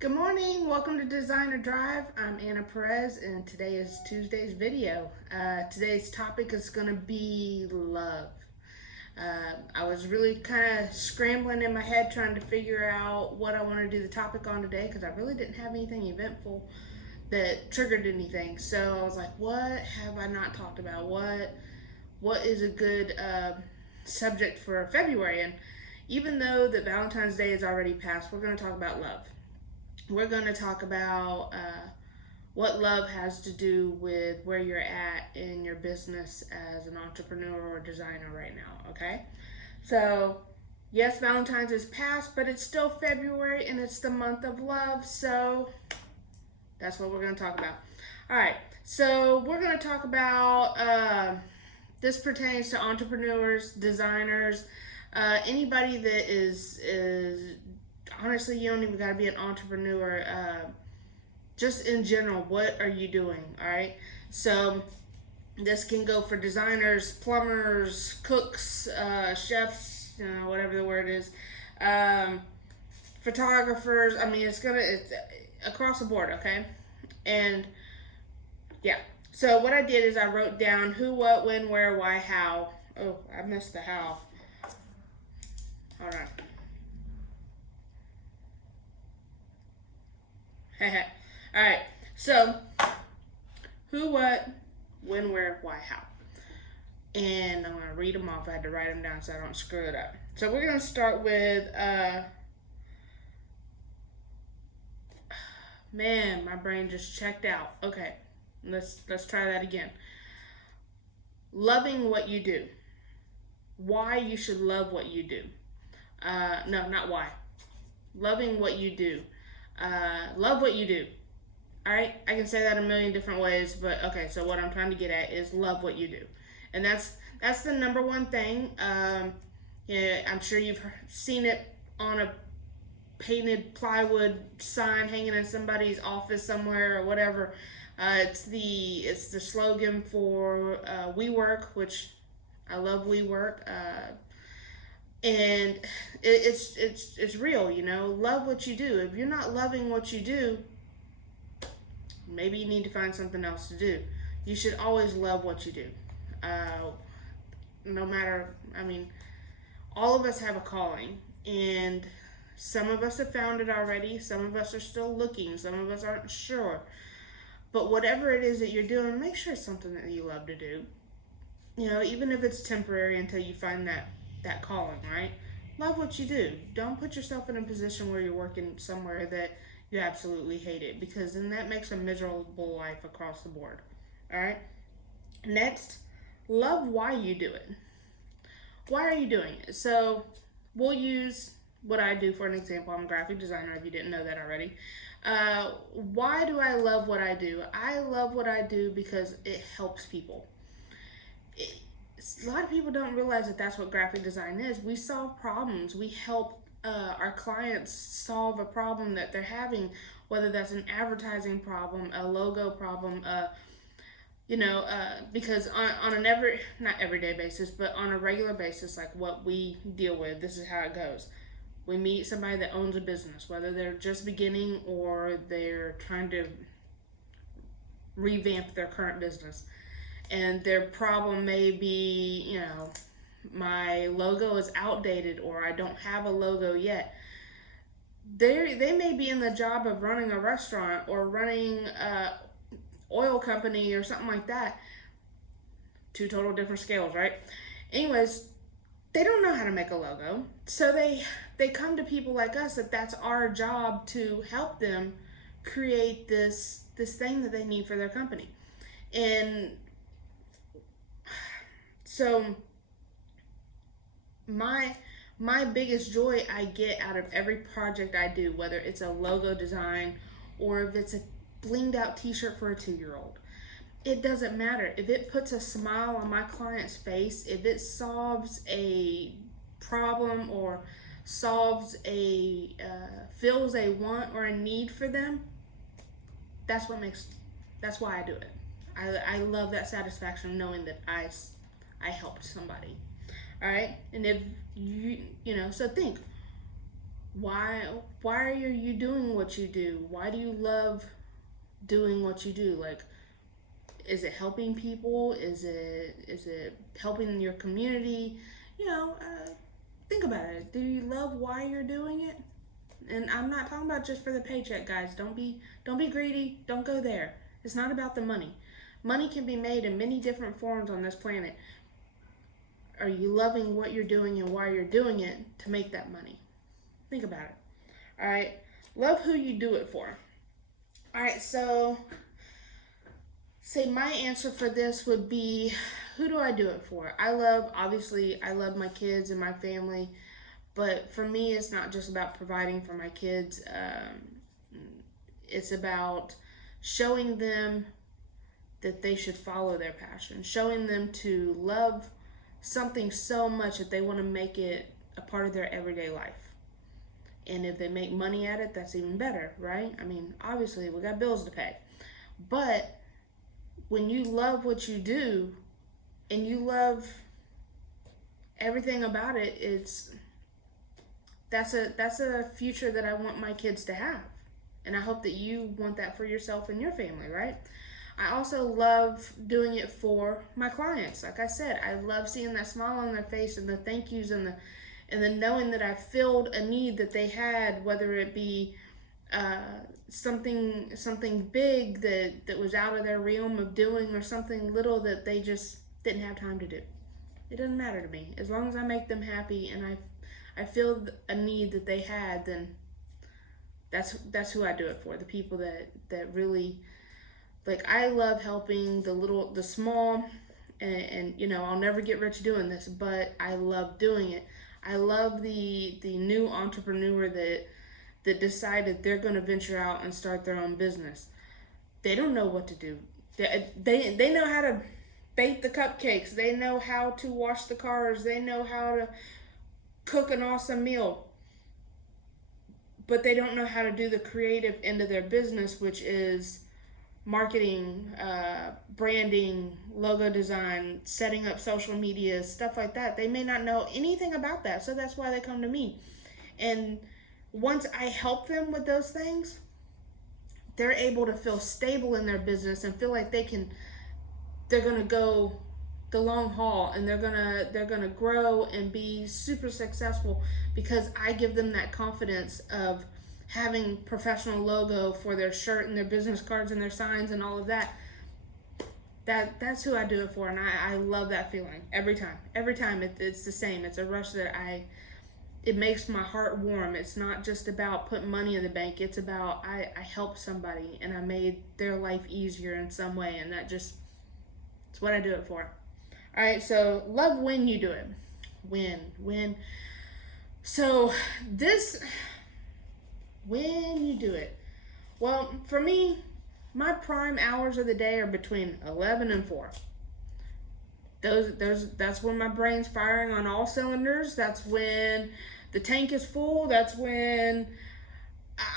Good morning, welcome to Designer Drive. I'm Anna Perez, and today is Tuesday's video. Today's topic is going to be love. I was really kind of scrambling in my head trying to figure out what I want to do the topic on today because I really didn't have anything eventful that triggered anything. So I was like, what have I not talked about? What is a good subject for February? And even though that Valentine's Day is already passed, we're going to talk about love. We're going to talk about what love has to do with where you're at in your business as an entrepreneur or designer right now, okay? So, yes, Valentine's is past, but it's still February and it's the month of love, so that's what we're going to talk about. All right, so we're going to talk about this pertains to entrepreneurs, designers, anybody that is honestly, you don't even got to be an entrepreneur. Just in general, what are you doing? All right. So this can go for designers, plumbers, cooks, chefs, whatever the word is, photographers. I mean, it's across the board. Okay. And yeah. So what I did is I wrote down who, what, when, where, why, how. Oh, I missed the how. All right. All right. So, who, what, when, where, why, how. And I'm going to read them off. I had to write them down so I don't screw it up. So, we're going to start with, man, my brain just checked out. Okay. Let's try that again. Loving what you do. Why you should love what you do. No, not why. Loving what you do. Love what you do. All right, I can say that a million different ways, but okay. So what I'm trying to get at is love what you do, and that's the number one thing. Yeah, I'm sure you've seen it on a painted plywood sign hanging in somebody's office somewhere or whatever. It's the slogan for WeWork, which I love WeWork. And it's real, love what you do. If you're not loving what you do, maybe you need to find something else to do. You should always love what you do. No matter, I mean, all of us have a calling, and some of us have found it already, some of us are still looking, some of us aren't sure. But whatever it is that you're doing, make sure it's something that you love to do. Even if it's temporary until you find that calling, right? Love what you do. Don't put yourself in a position where you're working somewhere that you absolutely hate it, because then that makes a miserable life across the board. All right. Next, love why you do it. Why are you doing it? So we'll use what I do for an example. I'm a graphic designer, if you didn't know that already. Why do I love what I do? I love what I do because it helps people. A lot of people don't realize that that's what graphic design is. We solve problems. We help our clients solve a problem that they're having, whether that's an advertising problem, a logo problem, because on an not everyday basis, but on a regular basis, like what we deal with, this is how it goes. We meet somebody that owns a business, whether they're just beginning or they're trying to revamp their current business. And their problem may be, my logo is outdated or I don't have a logo yet. They may be in the job of running a restaurant or running a oil company or something like that. Two total different scales, right? Anyways, they don't know how to make a logo. So they come to people like us that's our job to help them create this thing that they need for their company. And so my biggest joy I get out of every project I do, whether it's a logo design or if it's a blinged out t-shirt for a 2-year-old, it doesn't matter. If it puts a smile on my client's face, if it solves a problem or solves fills a want or a need for them, that's why I do it. I love that satisfaction knowing that I helped somebody. All right. And if so think, Why why are you doing what you do? Why do you love doing what you do? Like, is it helping people? Is it helping your community? You know, think about it. Do you love why you're doing it? And I'm not talking about just for the paycheck, guys. Don't be greedy. Don't go there. It's not about the money. Money can be made in many different forms on this planet. Are you loving what you're doing and why you're doing it to make that money? Think about it. All right. Love who you do it for. All right. So, say my answer for this would be, who do I do it for? Obviously, I love my kids and my family, but for me, it's not just about providing for my kids. It's about showing them that they should follow their passion, showing them to love something so much that they want to make it a part of their everyday life. And if they make money at it, that's even better, right? I mean, obviously, we got bills to pay. But when you love what you do and you love everything about it, that's a future that I want my kids to have. And I hope that you want that for yourself and your family, right? I also love doing it for my clients. Like I said, I love seeing that smile on their face and the thank yous and the knowing that I filled a need that they had, whether it be something big that was out of their realm of doing, or something little that they just didn't have time to do. It doesn't matter to me. As long as I make them happy and I feel a need that they had, then that's who I do it for. The people that really, like, I love helping the small, and you know, I'll never get rich doing this, but I love doing it. I love the new entrepreneur that decided they're going to venture out and start their own business. They don't know what to do. They know how to bake the cupcakes. They know how to wash the cars. They know how to cook an awesome meal. But they don't know how to do the creative end of their business, which is marketing, branding, logo design, setting up social media, stuff like that. They may not know anything about that, so that's why they come to me. And once I help them with those things, they're able to feel stable in their business and feel like they're gonna go the long haul, and they're gonna grow and be super successful because I give them that confidence of having professional logo for their shirt and their business cards and their signs and all of that. That's who I do it for, and I love that feeling every time. Every time it's the same. It's a rush that it makes my heart warm. It's not just about putting money in the bank. It's about I helped somebody and I made their life easier in some way, and it's what I do it for. All right, so love when you do it. When. So when you do it. Well, for me, my prime hours of the day are between 11 and 4. That's when my brain's firing on all cylinders. That's when the tank is full. That's when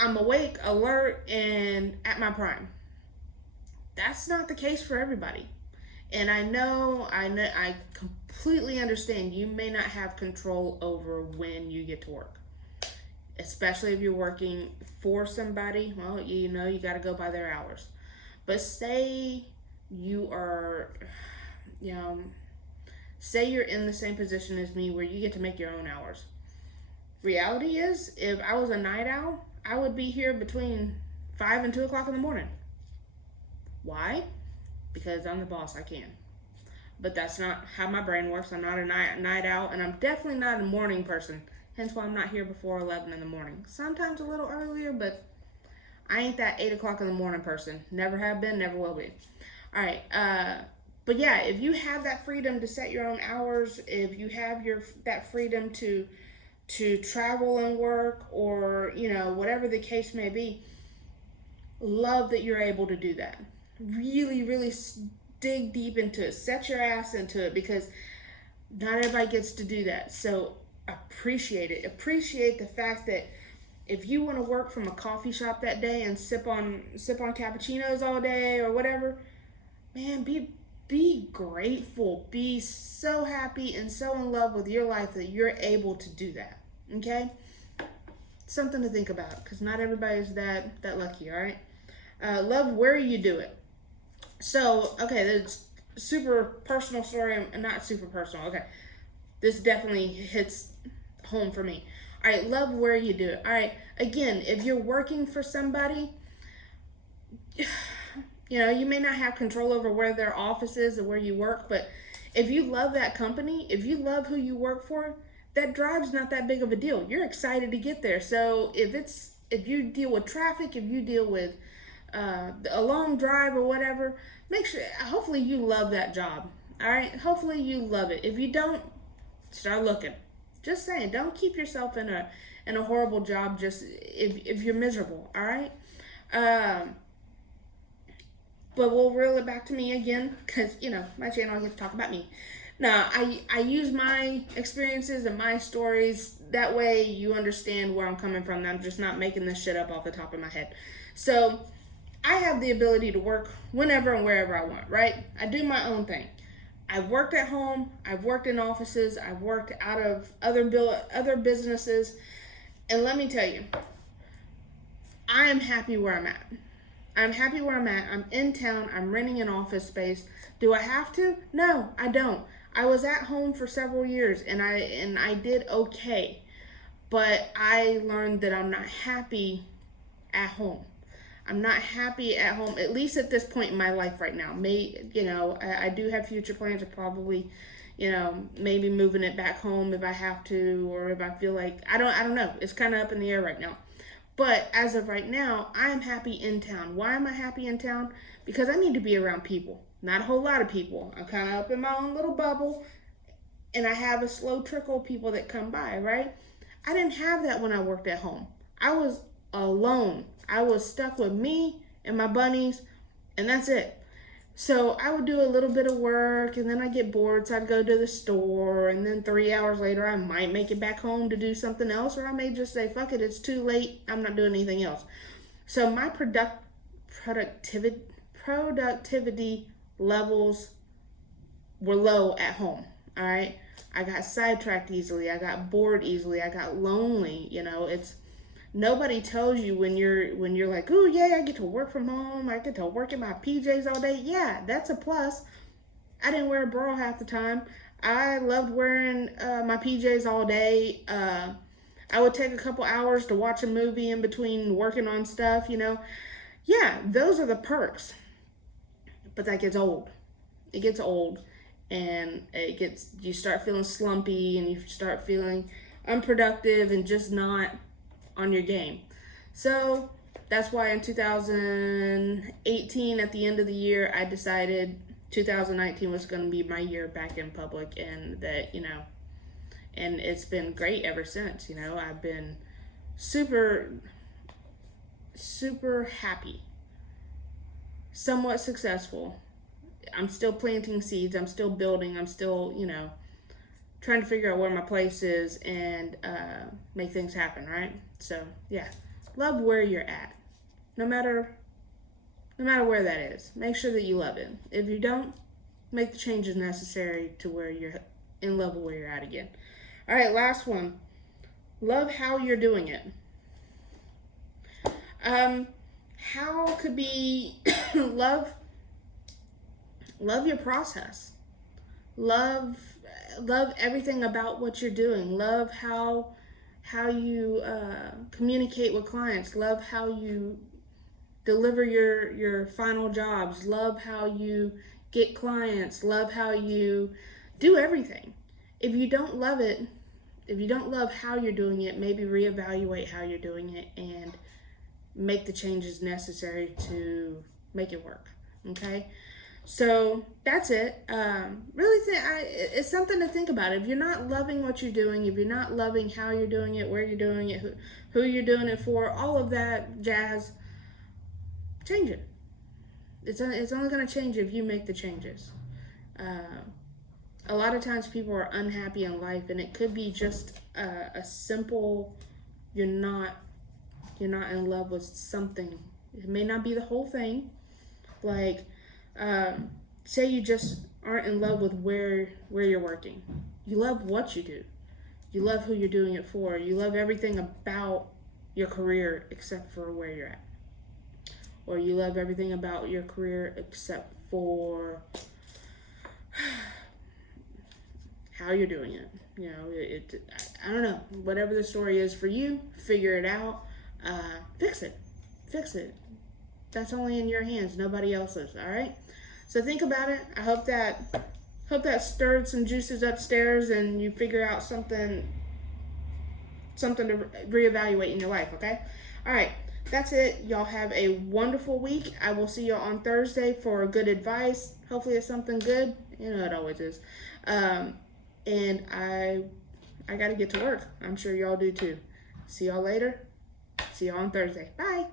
I'm awake, alert, and at my prime. That's not the case for everybody. And I completely understand you may not have control over when you get to work. Especially if you're working for somebody. Well, you know, you got to go by their hours. But say you are, you know, say you're in the same position as me where you get to make your own hours. Reality is, if I was a night owl, I would be here between 5 and 2 o'clock in the morning. Why? Because I'm the boss, I can. But that's not how my brain works. I'm not a night owl, and I'm definitely not a morning person. Hence why I'm not here before 11 in the morning. Sometimes a little earlier, but I ain't that 8 o'clock in the morning person. Never have been, never will be. All right. But yeah, if you have that freedom to set your own hours, if you have that freedom to travel and work, or, you know, whatever the case may be, love that you're able to do that. Really, really dig deep into it. Set your ass into it, because not everybody gets to do that. So appreciate it. Appreciate the fact that if you want to work from a coffee shop that day and sip on cappuccinos all day or whatever, man, be grateful. Be so happy and so in love with your life that you're able to do that. Okay? something to think about, because not everybody's that lucky. All right. Love where you do it. So, okay, that's super personal story, and not super personal. Okay, this definitely hits home for me. All right, love where you do it. All right, again, if you're working for somebody, you may not have control over where their office is or where you work, but if you love that company, if you love who you work for, that drive's not that big of a deal. You're excited to get there. So if you deal with traffic, if you deal with a long drive or whatever, make sure, hopefully you love that job. All right, hopefully you love it. If you don't, start looking. Just saying, don't keep yourself in a horrible job just if you're miserable. All right. But we'll reel it back to me again, because my channel, I get to talk about me. Now, I use my experiences and my stories, that way you understand where I'm coming from. I'm just not making this shit up off the top of my head. So I have the ability to work whenever and wherever I want, right? I do my own thing. I've worked at home, I've worked in offices, I've worked out of other businesses, and let me tell you, I am happy where I'm at. I'm happy where I'm at. I'm in town. I'm renting an office space. Do I have to? No, I don't. I was at home for several years, and I did okay. But I learned that I'm not happy at home. I'm not happy at home, at least at this point in my life right now. I do have future plans of probably, maybe moving it back home if I have to, or if I feel like, I don't know. It's kind of up in the air right now. But as of right now, I am happy in town. Why am I happy in town? Because I need to be around people. Not a whole lot of people. I'm kind of up in my own little bubble, and I have a slow trickle of people that come by, right? I didn't have that when I worked at home. I was alone. I was stuck with me and my bunnies, and that's it. So I would do a little bit of work, and then I'd get bored, so I'd go to the store, and then 3 hours later, I might make it back home to do something else, or I may just say, fuck it, it's too late, I'm not doing anything else. So my productivity levels were low at home, all right? I got sidetracked easily, I got bored easily, I got lonely, it's... Nobody tells you when you're like, oh yeah, I get to work from home, I get to work in my PJs all day. Yeah, that's a plus. I didn't wear a bra half the time. I loved wearing my PJs all day. I would take a couple hours to watch a movie in between working on stuff, Yeah, those are the perks. But that gets old. It gets old, and you start feeling slumpy, and you start feeling unproductive and just not on your game. So that's why in 2018, at the end of the year, I decided 2019 was going to be my year back in public, and that, and it's been great ever since. I've been super, super happy, somewhat successful. I'm still planting seeds. I'm still building. I'm still, trying to figure out where my place is and make things happen, right? So yeah, love where you're at, no matter where that is. Make sure that you love it. If you don't, make the changes necessary to where you're in level where you're at again. All right, last one. Love how you're doing it. How could be love your process. Love everything about what you're doing. Love how you communicate with clients. Love how you deliver your final jobs. Love how you get clients. Love how you do everything. If you don't love it, if you don't love how you're doing it, maybe reevaluate how you're doing it and make the changes necessary to make it work. Okay? So that's it. Really, it's something to think about. If you're not loving what you're doing, if you're not loving how you're doing it, where you're doing it, who you're doing it for, all of that jazz, change it. It's only going to change if you make the changes. A lot of times people are unhappy in life, and it could be just a simple, you're not in love with something. It may not be the whole thing. Like, say you just aren't in love with where you're working. You love what you do. You love who you're doing it for. You love everything about your career except for where you're at, or you love everything about your career except for how you're doing it. You know, I don't know. Whatever the story is for you, figure it out. Fix it. Fix it. That's only in your hands, nobody else's. All right. So think about it. I hope that stirred some juices upstairs, and you figure out something to reevaluate in your life. Okay. All right. That's it. Y'all have a wonderful week. I will see y'all on Thursday for good advice. Hopefully it's something good. You know it always is. And I got to get to work. I'm sure y'all do too. See y'all later. See y'all on Thursday. Bye.